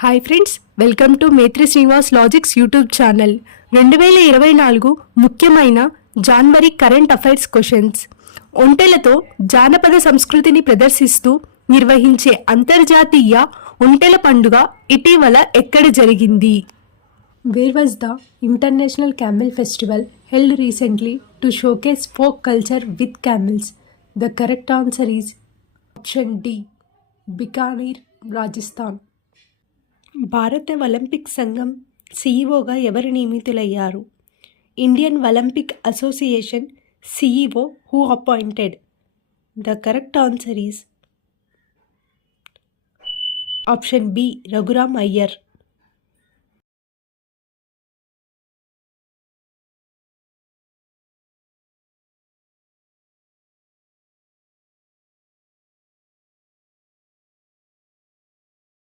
Hi friends, welcome to Maitri Srinivas logics YouTube channel. 2024 ముఖ్యమైన January current affairs questions. ఒంటెలతో జానపద సంస్కృతిని ప్రదర్శిస్తూ నిర్వహించే అంతర్జాతీయ ఒంటెల పండుగ ఇటీవల ఎక్కడ జరిగింది? Where was the international camel festival held recently to showcase folk culture with camels? The correct answer is option D, Bikaner, Rajasthan. భారత ఒలింపిక్ సంఘం సీఈఓగా ఎవరు నియమితులయ్యారు? Indian Olympic Association CEO who appointed? The correct answer is option B, Raghuram Iyer.